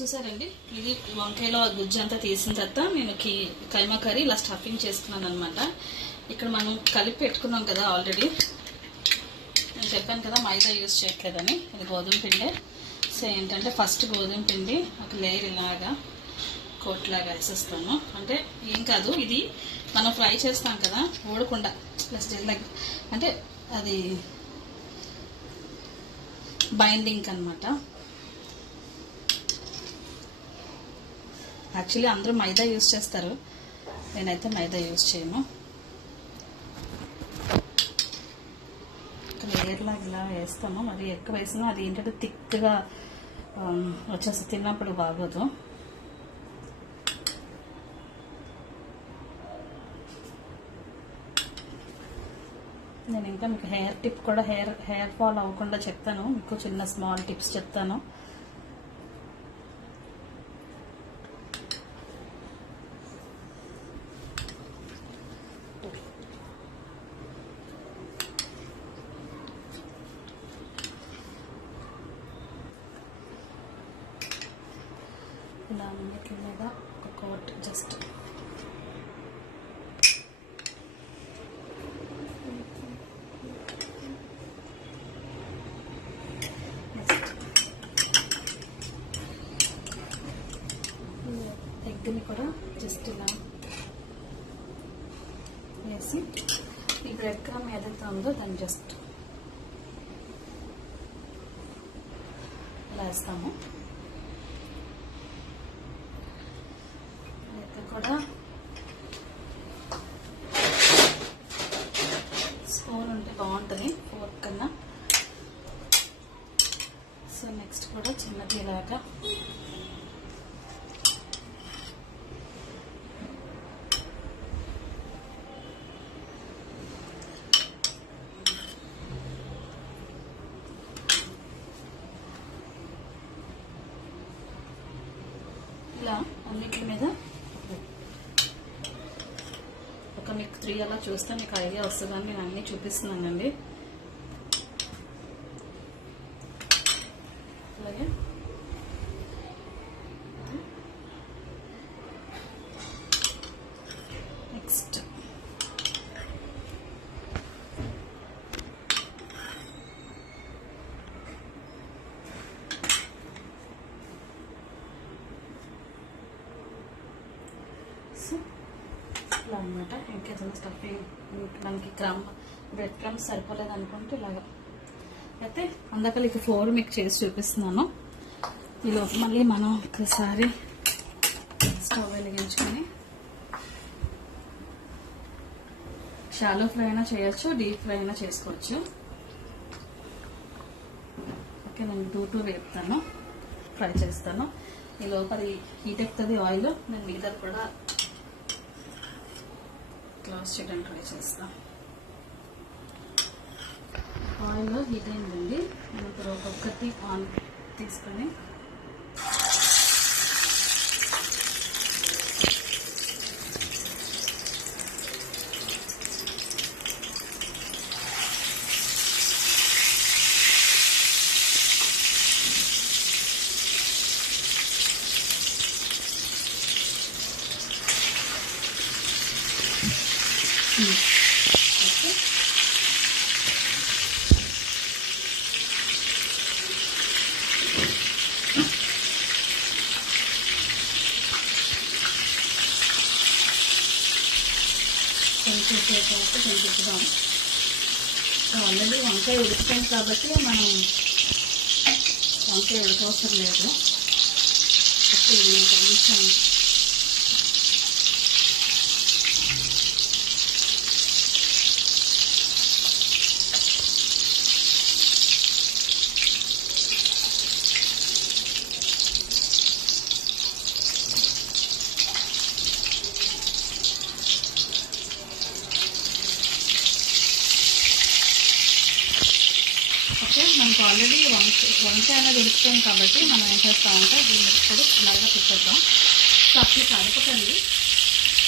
చూసారండి, ఇది వంకాయలో గుజ్జు అంతా తీసిన తర్వాత నేను కైమా కర్రీ ఇలా స్టఫింగ్ చేసుకున్నాను అనమాట. ఇక్కడ మనం కలిపి పెట్టుకున్నాం కదా ఆల్రెడీ. నేను చెప్పాను కదా మైదా యూజ్ చేయట్లేదని. ఇది గోధుమ పిండి. సో ఏంటంటే ఫస్ట్ గోధుమ పిండి ఒక లేయర్ ఇలాగా కోట్లాగా వేసేస్తాను. అంటే ఏం కాదు, ఇది మనం ఫ్రై చేస్తాం కదా ఓడకుండా ప్లస్ జెల్లగా, అంటే అది బైండింగ్ అనమాట. యాక్చువల్లీ అందరూ మైదా యూజ్ చేస్తారు, నేనైతే మైదా యూజ్ చేయను. లేయర్లాగా ఇలా వేస్తాము. మరి ఎక్కువ వేసినా అది ఏంటంటే థిక్గా వచ్చేసి తిన్నప్పుడు బాగోదు. నేను ఇంకా మీకు హెయిర్ టిప్ కూడా హెయిర్ ఫాల్ అవ్వకుండా చెప్తాను. మీకు చిన్న స్మాల్ టిప్స్ చెప్తాను. ఇలా అన్నిటి మీద ఒక కోట్ జస్ట్ ఎగ్ని కూడా జస్ట్ ఇలా వేసి ఈ బ్రెడ్ క్రమ్ ఏదైతే ఉందో దాన్ని జస్ట్ ఇలా వేస్తాము. అయితే కూడా స్పూన్ ఉంటే బాగుంటుంది ఫోర్క్ కన్నా. సో నెక్స్ట్ కూడా చిన్నది ఇలాగా ఇలా అన్నిటి మీద ఒక మీకు 3 అలా చూస్తే మీకు ఐడియా వస్తుందని నేను అన్నీ చూపిస్తున్నానండి. అలాగే నెక్స్ట్ ఇలా అనమాట. ఇంకేదైనా స్టఫింగ్ మనకి బ్రెడ్ క్రమ్స్ సరిపోలేదు అనుకుంటే ఇలాగా అయితే అందకలికి 4 మీకు చేసి చూపిస్తున్నాను. ఈలోపు మళ్ళీ మనం ఒకసారి స్టవ్ వెలిగించుకొని షాలో ఫ్రై అయినా చేయొచ్చు, డీప్ ఫ్రై అయినా చేసుకోవచ్చు. ఓకే, నేను 2 వేపుతాను, ఫ్రై చేస్తాను. ఈ లోపల అది హీట్ ఎక్కుతుంది ఆయిల్. నేను మీద కూడా క్లోజ్ చేయడానికి ట్రై చేస్తాను. ఆయిల్ హీట్ అయిందండి. నేను ఇప్పుడు ఒక్కొక్కటి ఆన్ తీసుకొని ఓకే కొంచెం సేపు అయితే కనిపిద్దాం. ఆల్రెడీ వంకాయ ఉడికిపోయింది కాబట్టి మనం వంకాయ ఉడకవసరం లేదు. ఓకే, కొంచెం ఓకే. మనకు ఆల్రెడీ వంకాయ అనేది ఉడుకుతుంది కాబట్టి మనం ఏం చేస్తామంటే దీన్ని ఇప్పుడు ఇలాగా తిప్పేద్దాం. సో అట్లా కలపకండి,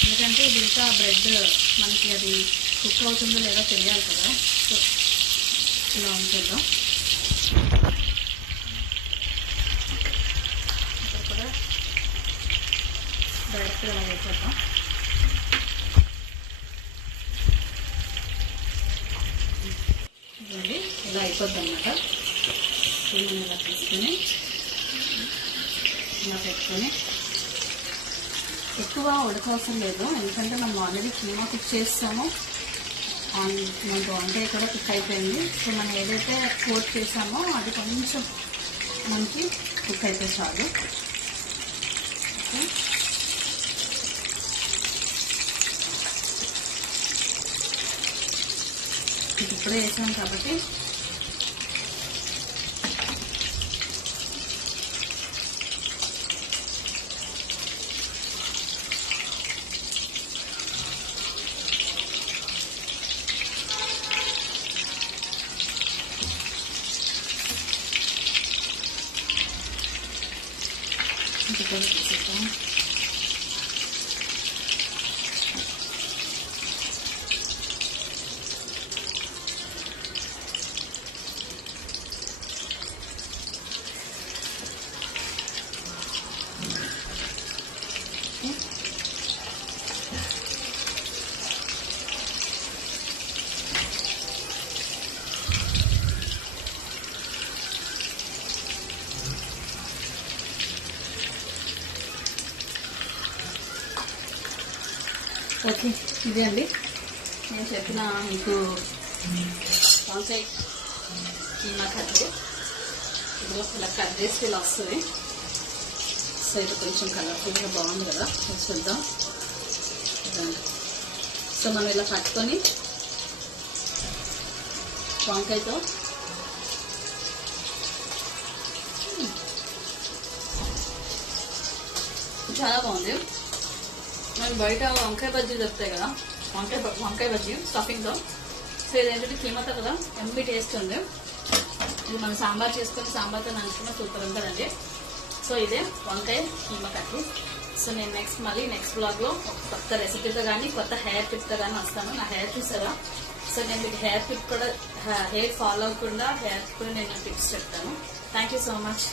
ఎందుకంటే ఇది ఇంకా బ్రెడ్ మనకి అది కుక్ అవుతుందో లేదో తెలియాలి కదా. సో ఇలా ఉంచేద్దాం. ఇక్కడ కూడా ఫాస్ట్గా అలా వేసేద్దాం. ఇదండి ఇలా అయిపోద్ది అన్నమాట. దీన్ని ఇలా తీసుకొని ఇలా పెట్టుకొని ఎక్కువ ఉడకవసరం లేదు, ఎందుకంటే మనం ఆల్రెడీ కీమా కుక్ చేస్తాము. మనకు వంకాయ కూడా కుక్ అయిపోయింది. సో మనం ఏదైతే కోట్ చేసామో అది కొంచెం మనకి కుక్ అయితే చాలు. ఓకే, ఇప్పుడే వేసాం కాబట్టి కూడా తీసేద్దాం. ఓకే, ఇదే అండి నేను చెప్పిన మీకు వంకాయ కీమా కర్రీ. ఇదిగో ఇలా కట్ చేస్తే ఇలా వస్తుంది. సో ఇది కొంచెం కలర్ఫుల్గా బాగుంది కదా, చూద్దాం. సో మనం ఇలా పట్టుకొని వంకాయతో చాలా బాగుంది. మనం బయట వంకాయ బజ్జీ దొరుకుతాయి కదా, వంకాయ బజ్జీ స్టఫింగ్తో. సో ఇదేంటంటే కీమాతో కదా, ఎంబీ టేస్ట్ ఉంది. ఇది మనం సాంబార్ చేసుకొని సాంబార్తో నంచుకున్న సూపర్ ఉంటుందండి. సో ఇదే వంకాయ కీమా కర్రీ. సో నేను మళ్ళీ నెక్స్ట్ బ్లాగ్లో ఒక కొత్త రెసిపీతో కానీ కొత్త హెయిర్ టిప్తో కానీ వస్తాను. నా హెయిర్ చూసారా? సో నేను మీకు హెయిర్ టిప్ కూడా, హెయిర్ ఫాలో అవ్వకుండా హెయిర్ కూడా నేను టిప్స్ చెప్తాను. Thank you so much.